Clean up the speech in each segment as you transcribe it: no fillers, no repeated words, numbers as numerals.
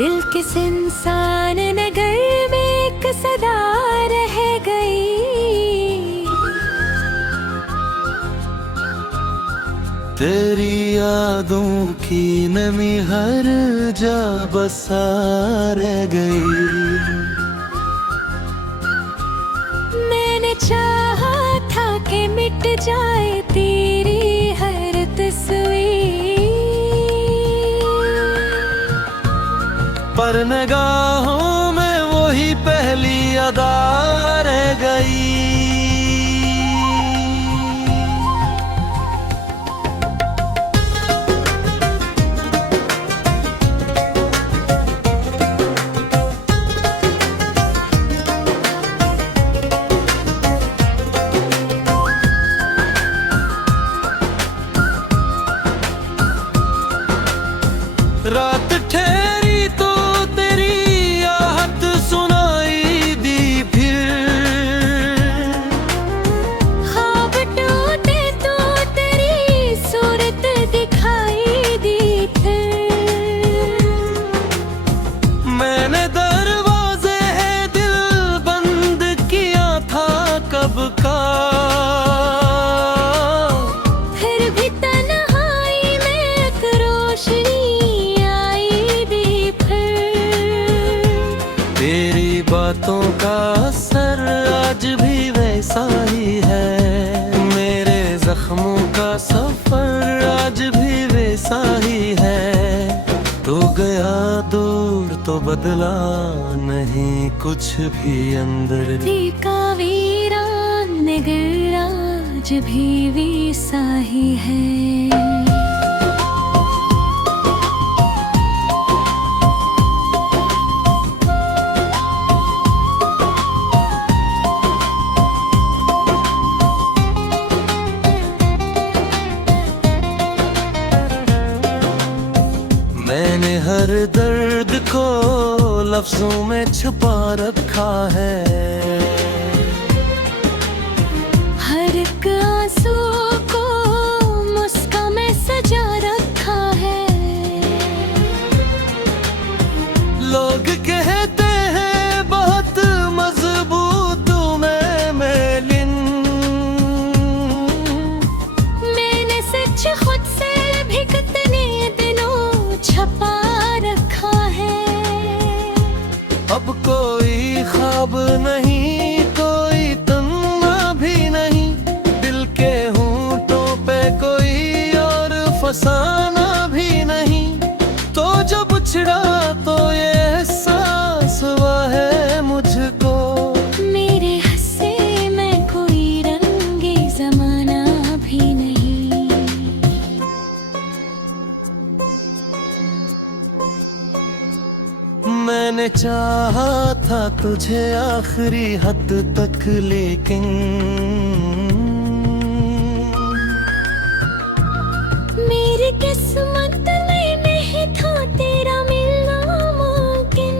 दिल किस इंसान नगर में एक सदा रह गई। तेरी यादों की नमी हर जा बसा रह गई। मैंने चाहा था कि मिट जाए तेरी हर तस्वीर, पर निगाहों में वही पहली अदा रह गई। रात ठहरी तो तेरी आहट सुनाई दी, फिर ख्वाब टूटे तो तेरी सूरत दिखाई दी। फिर मैंने दरवाजे है दिल बंद किया था कब का, फिर भी तन्हाई में एक रोशनी बातों का असर आज भी वैसा ही है। मेरे जख्मों का सफर आज भी वैसा ही है। तो गया दूर तो बदला नहीं कुछ भी अंदर। का वीरान नगर आज भी वैसा ही है। मैंने हर दर्द को लफ्जों में छुपा रखा है। हर एक आंसू को मुस्कान में सजा रखा है। लोग कहते हैं बहुत मजबूत मैं लेकिन मैंने सच खुद से भी कितने छपा रखा है। अब कोई ख्वाब नहीं, कोई तमन्ना भी नहीं। दिल के होंठों पे कोई और फसाना भी नहीं। तो जब छिड़ा तो ये एहसास हुआ है मुझको, मेरे हंसे में कोई रंगे जमाना भी नहीं। मैंने चाहा था तुझे आखिरी हद तक, लेकिन मेरी किस्मत में नहीं था तेरा मिलना मुमकिन।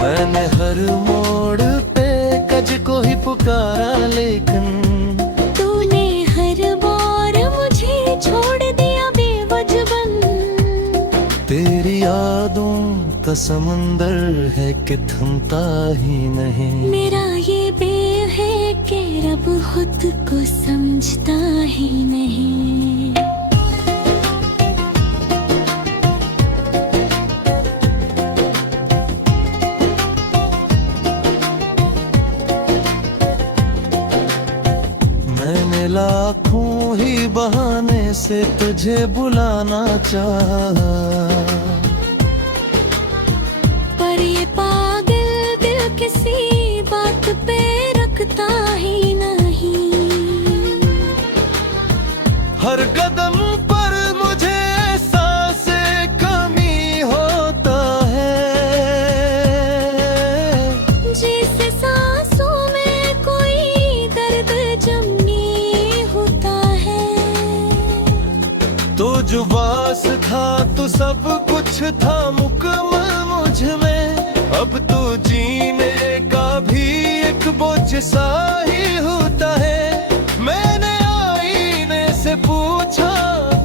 मैंने हर मोड़ पे कज को ही पुकारा, लेकिन तूने हर बार मुझे छोड़ दिया बेवजह। तेरी यादों का समंदर है कि थमता ही नहीं। मेरा ये बेव है कि रब खुद को समझता ही नहीं। मैंने लाखों ही बहाने से तुझे बुलाना चाहा, पर ये पागल दिल किसी बात पे रखता ही नहीं। हर कदम पर मुझे एहसास कमी होता है। जैसे सांसों में कोई दर्द जमनी होता है। तो जो बास था तो सब कुछ था मुकम्मल मुझ में। अब तो जीने का भी एक बोझ सा ही होता है। मैंने आईने से पूछा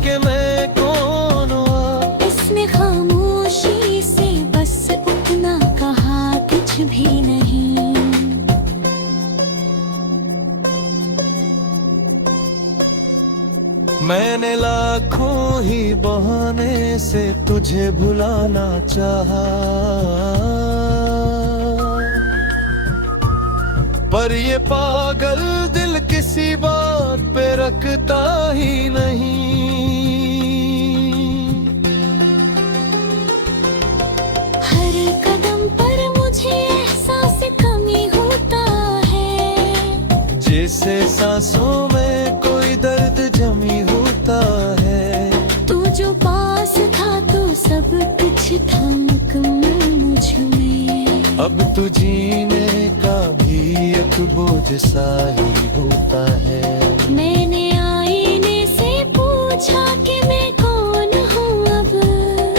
कि मैं से तुझे भुलाना चाहा, पर ये पागल दिल किसी बात पे रखता ही नहीं। हर कदम पर मुझे एहसास कमी होता है, जैसे सांसों में कोई दर्द जमी होता है। तू जो पास था तो सब कुछ था मुकम्मल मुझ में। अब तू जीने का भी एक बोझ सा ही होता है। मैंने आईने से पूछा कि मैं कौन हूँ अब,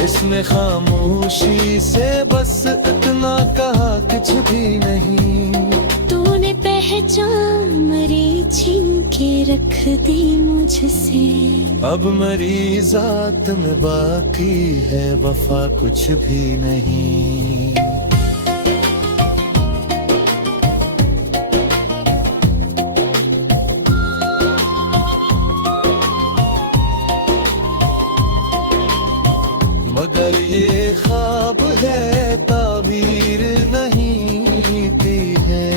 इसने खामोशी से बस इतना कहा कुछ भी नहीं। तूने पहचान मरी छीन के रख दी मुझसे। अब मरी जात में बाकी है वफा कुछ भी नहीं। मगर ये ख्वाब है ताबीर नहीं थी है।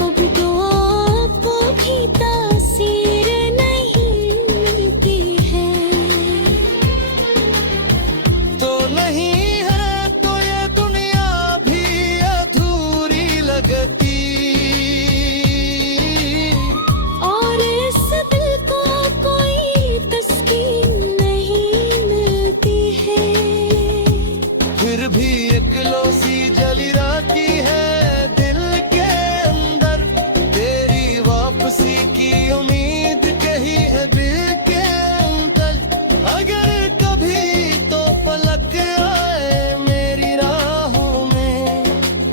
अब तो आपको भी तासीर नहीं मिलती है। तो नहीं है तो ये दुनिया भी अधूरी लगती, और इस दिल को कोई तस्कीन नहीं मिलती है। फिर भी एक लोसी जली रहती है दिल के अंदर। तेरी वापसी की उम्मीद कही है दिल के अंदर। अगर कभी तो पलक आए मेरी राहों में,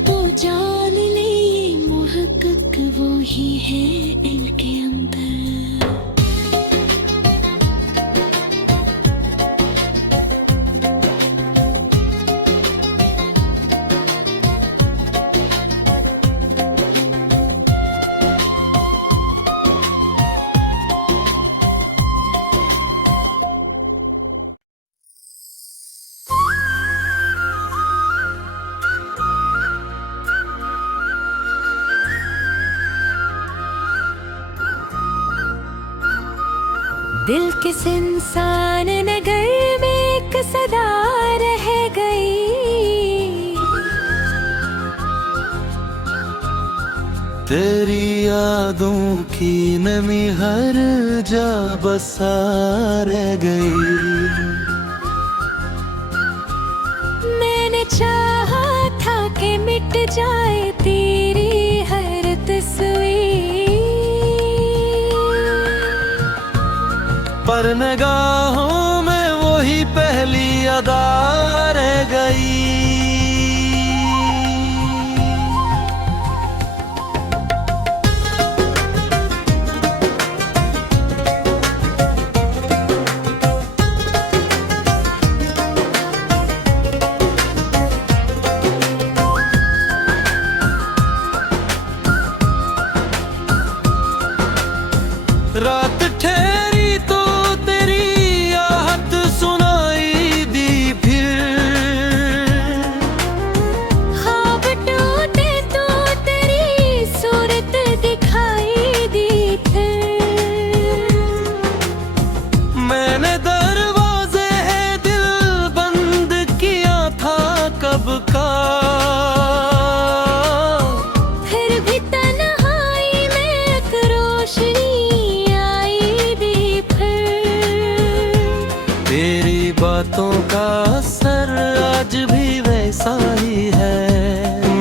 तो जान ले ये मुहक्कक वो ही है दिल के अंदर। दिल किस इंसान नगर में एक सदा रह गई। तेरी यादों की नमी हर जा बसा रह गई। मैंने चाहा था कि मिट जाए तेरी हर तस्वीर, पर निगाहों में वही पहली अदा रह गई। रात ठहरी तो तेरी आहट सुनाई दी, फिर ख्वाब टूटे तो तेरी सूरत दिखाई दी। फिर मैंने दरवाजे है दिल बंद किया था कब का। फिर भी तन्हाई में एक रोशनी आई दी। फिर तेरी बातों का असर आज भी वैसा ही है।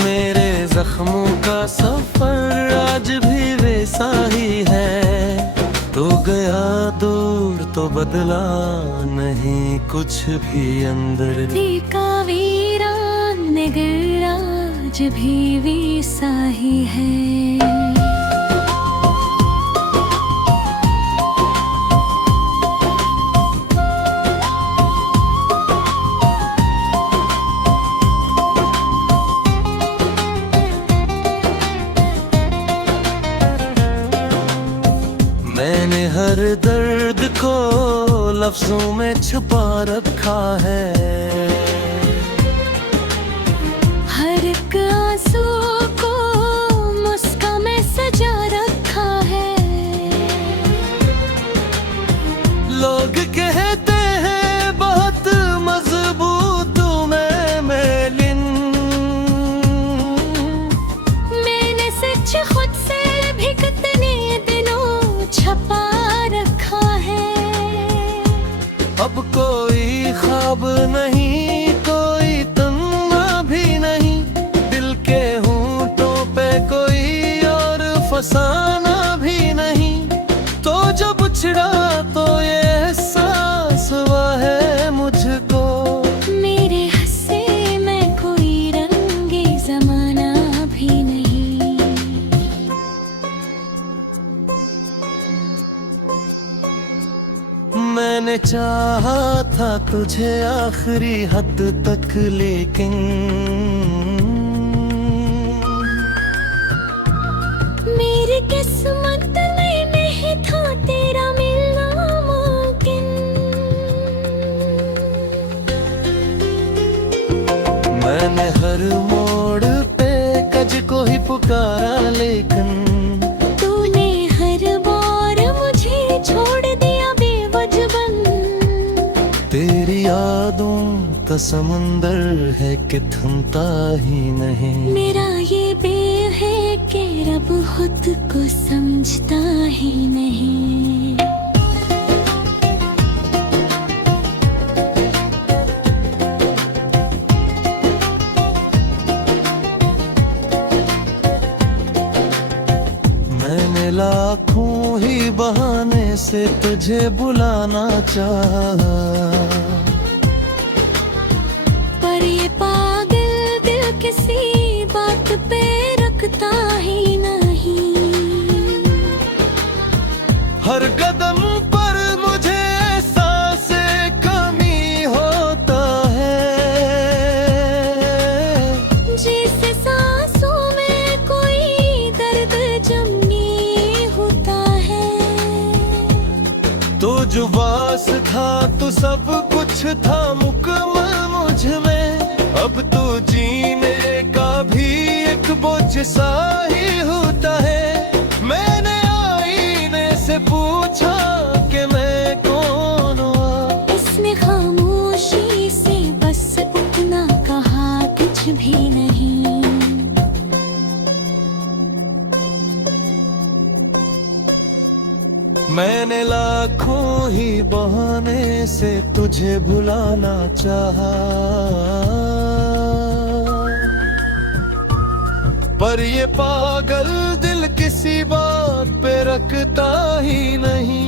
मेरे जख्मों का सफर आज भी वैसा ही है। तो गया दूर तो बदला नहीं कुछ भी अंदर। दिल का वीरान नगर आज भी वैसा ही है। मैंने हर दर्द को लफ्जों में छुपा रखा है। हर एक आंसू को मुस्कान में सजा रखा है। लोग कहते हैं बहुत मजबूत हूँ मैं, लेकिन मैंने सच खुद से भी कितने दिनों छपा रखा है। अब कोई ख्वाब नहीं, कोई तमन्ना भी नहीं, दिल के होंठों पे कोई और फसाना भी नहीं। तो जब छिड़ा तो ये एहसास हुआ है मुझको, मेरे हंसे में कोई रंगे जमाना भी नहीं। मैंने चाहा था तुझे आखिरी हद तक, लेकिन मेरी किस्मत में नहीं था तेरा मिलना मुमकिन। मैंने हर मोड़ पे कज को ही पुकारा, लेकिन तूने हर बार मुझे छोड़ दिया बेवजबन। तेरी यादों का समंदर है कि थमता ही नहीं। मेरा ये बेव है कि रब खुद को समझता ही नहीं। मैंने लाखों ही बहाने से तुझे बुलाना चाहा, पर ये पागल दिल किसी बात पे रखता ही नहीं। हर कदम पर मुझे एहसास कमी होता है। जैसे सांसों में कोई दर्द जमी होता है। तो जो बास था तो सब कुछ था मुकम्मल मुझ में, अब तो जीने का भी एक बोझ सा ही होता है। मैंने आईने से पूछा कि मैं कौन हुआ, इसने खामोशी से बस उतना कहा, कुछ भी नहीं। मैंने लाखों ही बहाने से तुझे भुलाना चाहा, पर ये पागल दिल किसी बात पे रखता ही नहीं।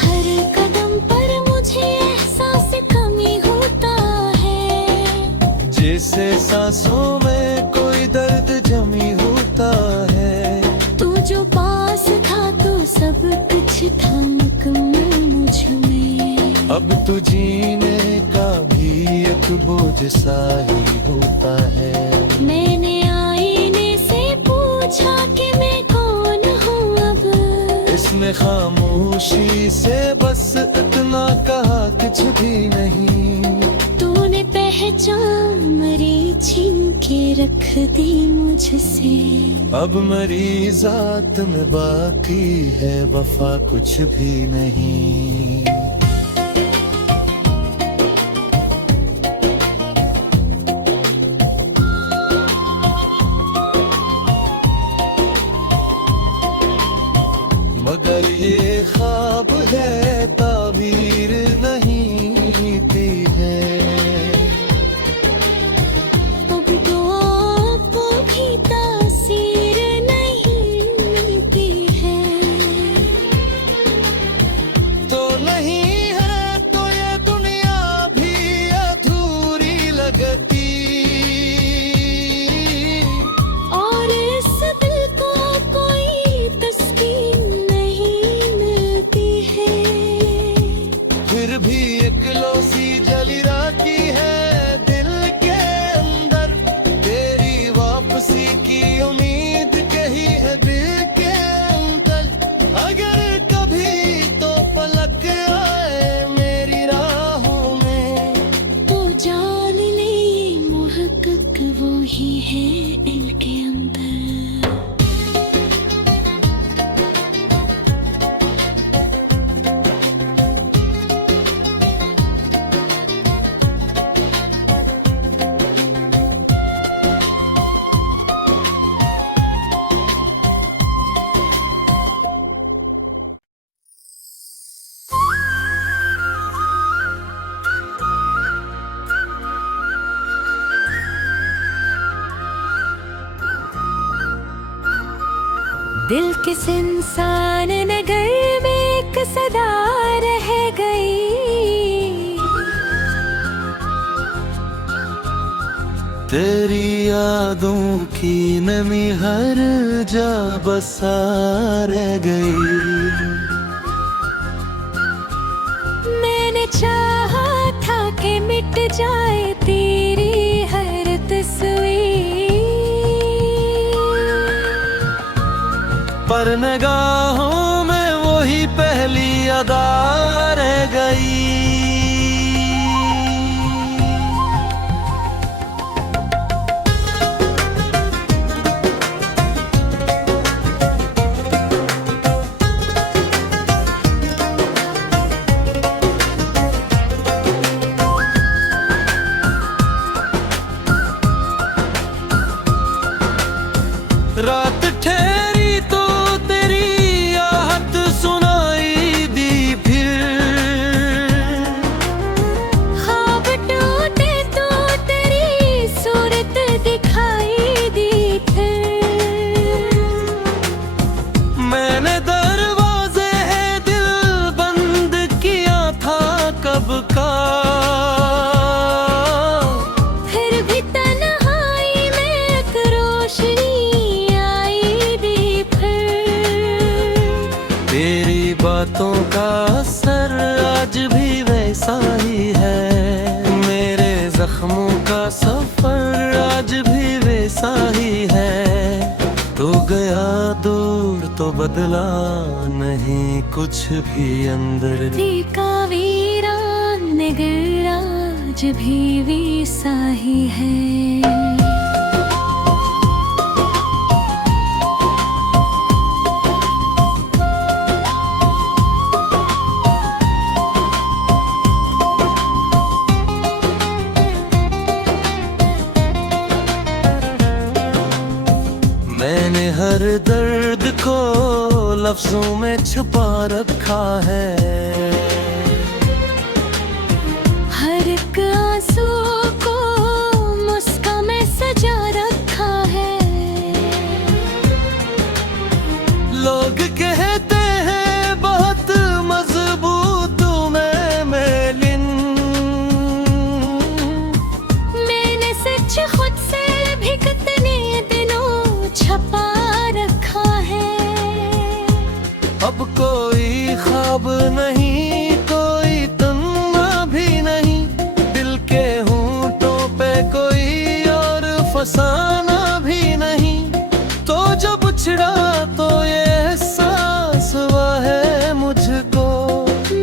हर कदम पर मुझे एहसास कमी होता है। जैसे सांसों में कोई दर्द जमी होता है। तू जो पास था तो सब कुछ था मुकम्मल मुझ में। अब तो जीने का भी एक बोझ सा ही होता है। मैंने आईने से पूछा कि मैं कौन हूँ अब, इसने खामोशी से बस इतना कहा, कुछ भी नहीं। तूने पहचान मरी छीन के रख दी मुझसे। अब मरी जात में बाकी है वफा कुछ भी नहीं। मगर ये ख्वाब है, ताबीर नहीं थी है। अब तो आपको भी तासीर नहीं मिलती है। तो नहीं है तो ये दुनिया भी अधूरी लगती, और इस दिल को कोई तस्कीन नहीं मिलती है। अगर कभी तो पलक आए मेरी राहों में, तो जान ले ये मुहक्कक वो ही है दिल के अंदर। दिल किस इंसान नगर में एक सदा रह गई, तेरी यादों की नमी हर जा बसा रह गई। मैंने चाहा था कि मिट जाए तेरी हर तस्वीर, पर निगाहों में वही पहली अदा रह गई। रात ठहरी तो तेरी आहट सुनाई दी, फिर ख्वाब टूटे तो तेरी सूरत दिखाई दी, फिर मैंने दरवाजे है दिल बंद किया था कब का, फिर भी तन्हाई में एक रोशनी बातों का असर आज भी वैसा ही है, मेरे जख्मों का सफर आज भी वैसा ही है। तो गया दूर तो बदला नहीं कुछ भी अंदर, दिल का वीरान नगर आज भी वैसा ही है। मैंने हर दर्द को लफ्जों में छुपा रखा है, हर एक आंसू को मुस्कान में सजा रखा है। लोग कहते हैं बहुत मजबूत मैं लेकिन मैंने सच खुद से भी कितने दिनों छपा रखा है। अब कोई ख्वाब नहीं, कोई तमन्ना भी नहीं, दिल के होंठों पे कोई और फसाना भी नहीं। तो जब छिड़ा तो ये एहसास हुआ है मुझको,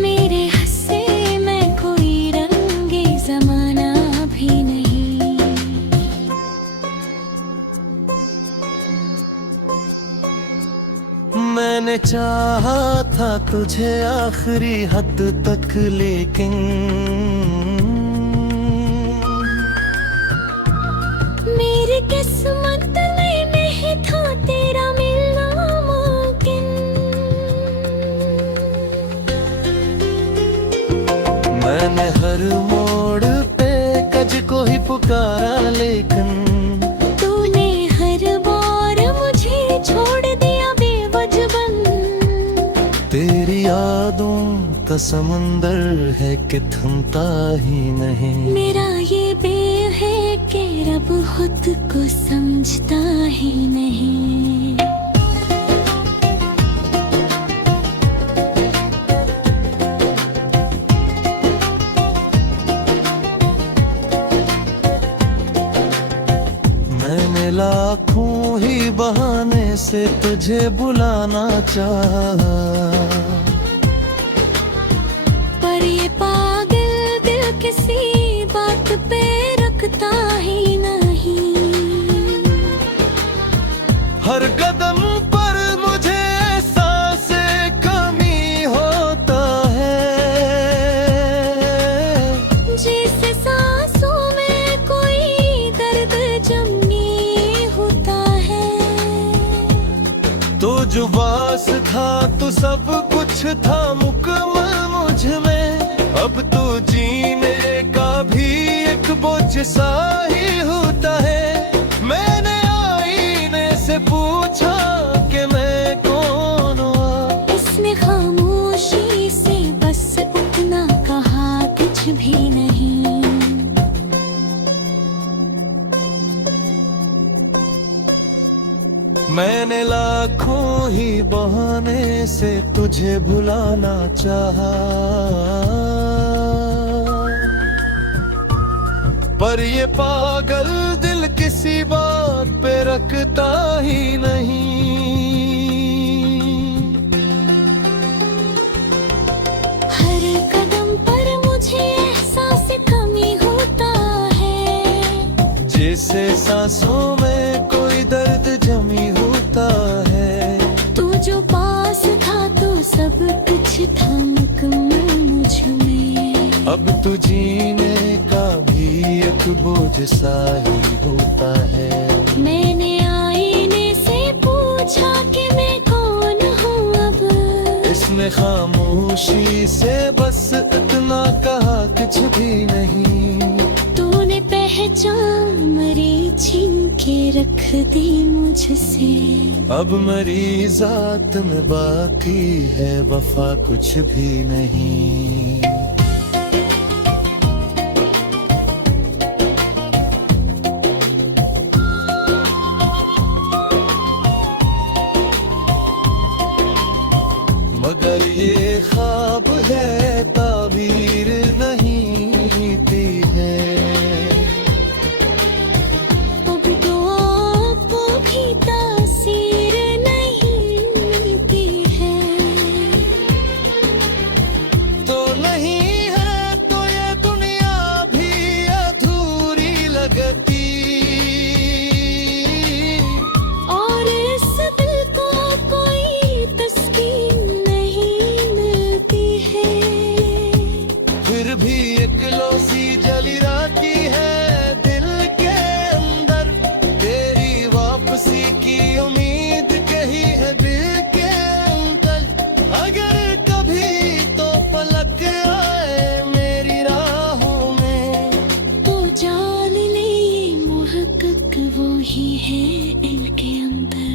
मेरे हंसे में कोई रंगे जमाना भी नहीं। मैंने चाहा था तुझे आखिरी हद तक, लेकिन मेरी किस्मत में नहीं था तेरा मिलना मुमकिन। मैंने हर मोड़ पे कज को ही पुकारा, लेकिन तूने हर बार मुझे छोड़ दिया बेवजबन। तेरी यादों का समंदर है कि थमता ही नहीं। मेरा ये बेव है कि रब खुद को समझता ही नहीं। मैंने लाखों ही बहाने से तुझे बुलाना चाहा, पर ये पागल दिल किसी बात पे रखता ही नहीं। हर कदम पर मुझे एहसास कमी होता है, जैसे सांसों में कोई दर्द जमी होता है। तो जो बास था तो सब कुछ था मुकम्मल मुझ में, अब तो जीने का भी एक बोझ सा ही होता है। मैंने आईने से पूछा कि मैं कौन हुआ, इसने खामोशी से बस उतना कहा, कुछ भी नहीं। मैंने लाखों ही बहाने से तुझे भुलाना चाहा, पर ये पागल दिल किसी बात पे रखता ही नहीं। हर कदम पर मुझे एहसास कमी होता है, जैसे सांसों में कोई दर्द जमी होता है। तू जो पास था तो सब कुछ था मुकम्मल मुझ में, अब तो जीने का भी एक बोझ सा ही होता है। मैंने आईने से पूछा कि मैं कौन हूँ अब, इसने खामोशी से बस इतना कहा, कुछ भी नहीं। तूने पहचान मरी छीन के रख दी मुझसे, अब मरी जात में बाकी है वफा कुछ भी नहीं। मगर ये ख्वाब है, ताबीर नहीं थी है। अब तो आपको भी तासीर नहीं मिलती है। तो नहीं है तो ये दुनिया भी अधूरी लगती, और इस दिल को कोई तस्कीन नहीं मिलती है। फिर भी एक लौसी जली रहती है दिल के अंदर, तेरी वापसी की उम्मीद कही है दिल के अंदर। अगर कभी तो पलक आए मेरी राहों में, तो जान ले ये मुहक्कक वो ही है दिल के अंदर।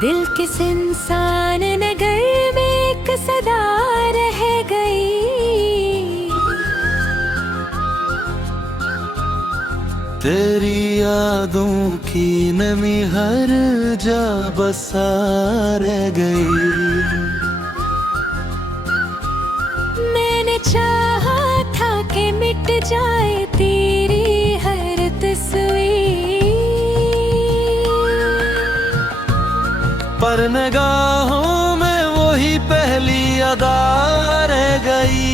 दिल किस इंसान नगर में एक सदा रह गई, तेरी यादों की नमी हर जा बसा रह गई। मैंने चाहा था कि मिट जाए तेरी हर तस्वीर, पर निगाहों में वही पहली अदा रह गई।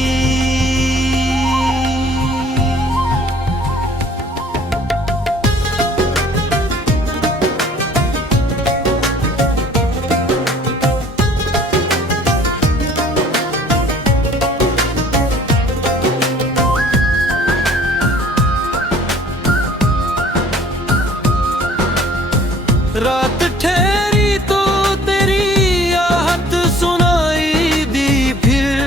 रात ठहरी तो तेरी आहट सुनाई दी फिर,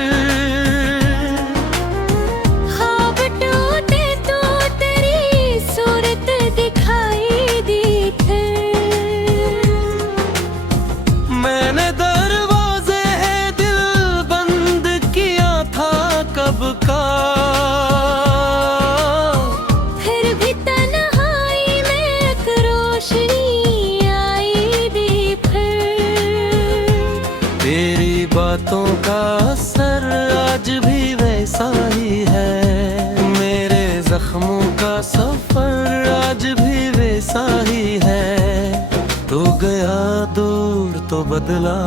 बातों का असर आज भी वैसा ही है। मेरे जख्मों का सफर आज भी वैसा ही है। तू गया दूर तो बदला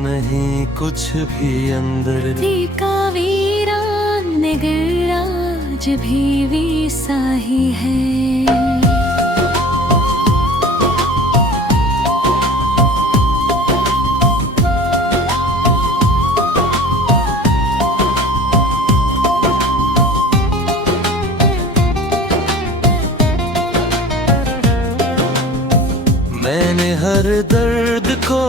नहीं कुछ भी अंदर। का वीरान नगर आज भी वैसा ही है। मैंने हर दर्द को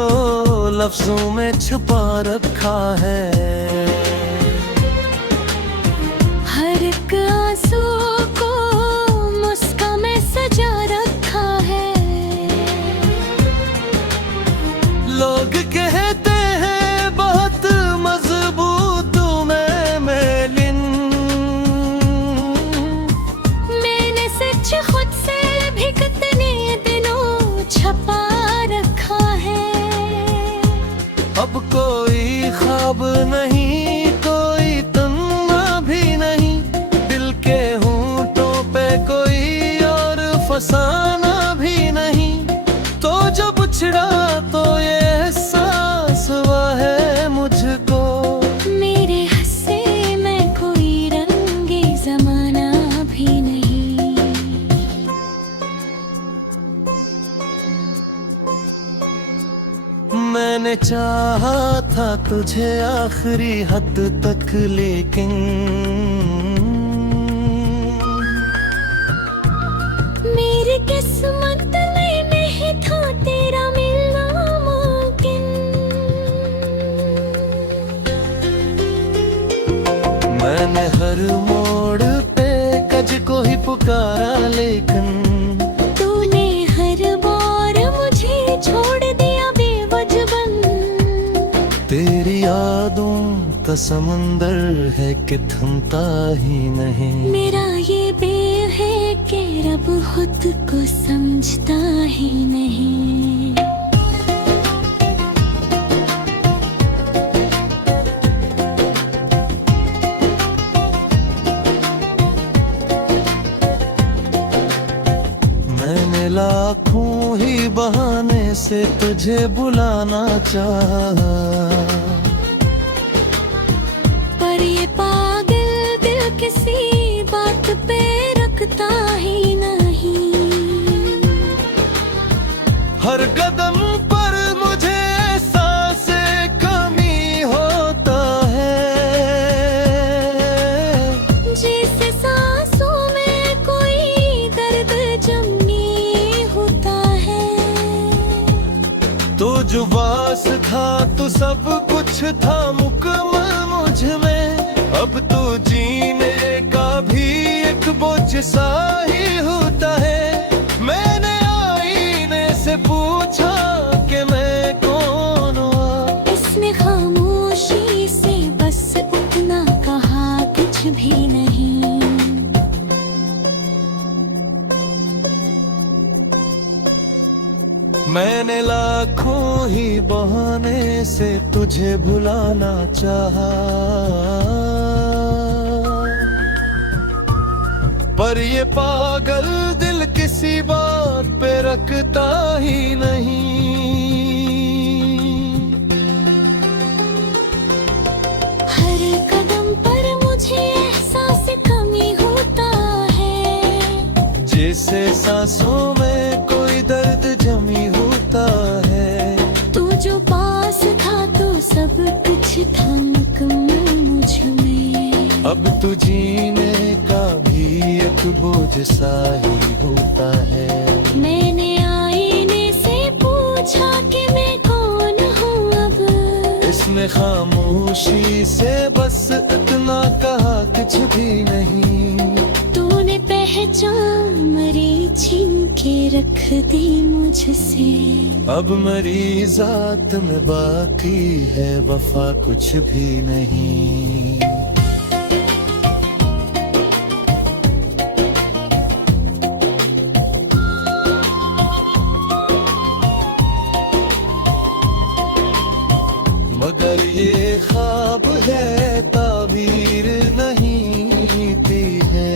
लफ्जों में छुपा रखा है। हर एक आंसू को मुस्कान में सजा रखा है। लोग कहते हैं बहुत मजबूत हूँ मैं, लेकिन मैंने सच खुद से भी कितने दिनों छपा रखा है। अब कोई ख्वाब नहीं, कोई तमन्ना भी नहीं। दिल के होंठों पे कोई और फसाना भी नहीं। तो जब छिड़ा तो ये एहसास हुआ है मुझको। मेरे हंसे में कोई रंगे जमाना भी नहीं। मैंने चाहा था तुझे आखिरी हद तक, लेकिन मेरी किस्मत में नहीं था तेरा मिलना मुमकिन। मैंने हर मोड़ पे कज को ही पुकारा, लेकिन तूने हर बार मुझे छोड़ दिया बेवजबन। तेरी यादों का समंदर है कि थमता ही नहीं। मेरा ये बेव है कि रब खुद को समझता ही नहीं। मैंने लाखों ही बहाने से तुझे बुलाना चाहा, पर ये पागल दिल किसी बात पे रखता ही नहीं। हर कदम पर मुझे एहसास कमी होता है। जैसे सांसों में कोई दर्द जमी होता है। तो जो बास था तो सब कुछ था मुकम्मल मुझ में। अब तो जीने का भी एक बोझ सा ही होता है। मैंने आईने से पूछा कि मैं कौन हुआ। इसने खामोशी से बस उतना कहा, कुछ भी नहीं। मैंने लाखों ही बहाने से तुझे भुलाना चाहा, पर ये पागल दिल किसी बात पे रखता ही नहीं। हर कदम पर मुझे एहसास कमी होता है। जैसे सांसों में कोई दर्द जमी होता है। तू जो पास था तो सब कुछ था मुकम्मल मुझ में। अब तो जीने का भी एक बोझ सा ही होता है। मैंने आईने से पूछा कि मैं कौन हूँ अब। इसने खामोशी से बस इतना कहा, कुछ भी नहीं। तूने पहचान मरी छीन के रख दी मुझसे। अब मरी जात में बाकी है वफा कुछ भी नहीं। मगर पर ये ख्वाब है, ताबीर नहीं थी है।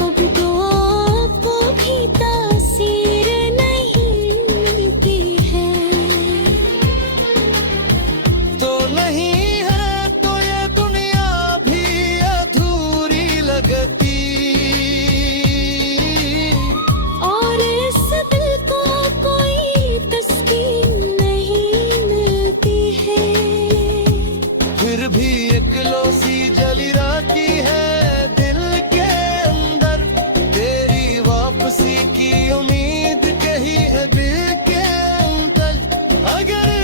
अब तो आपको भी तासीर नहीं मिलती है। तो नहीं है तो ये दुनिया भी अधूरी लगती, और इस दिल को कोई तस्कीन नहीं मिलती है। फिर भी एक लोसी जली राती है दिल के अंदर, तेरी वापसी की उम्मीद कही है दिल के अंदर। अगर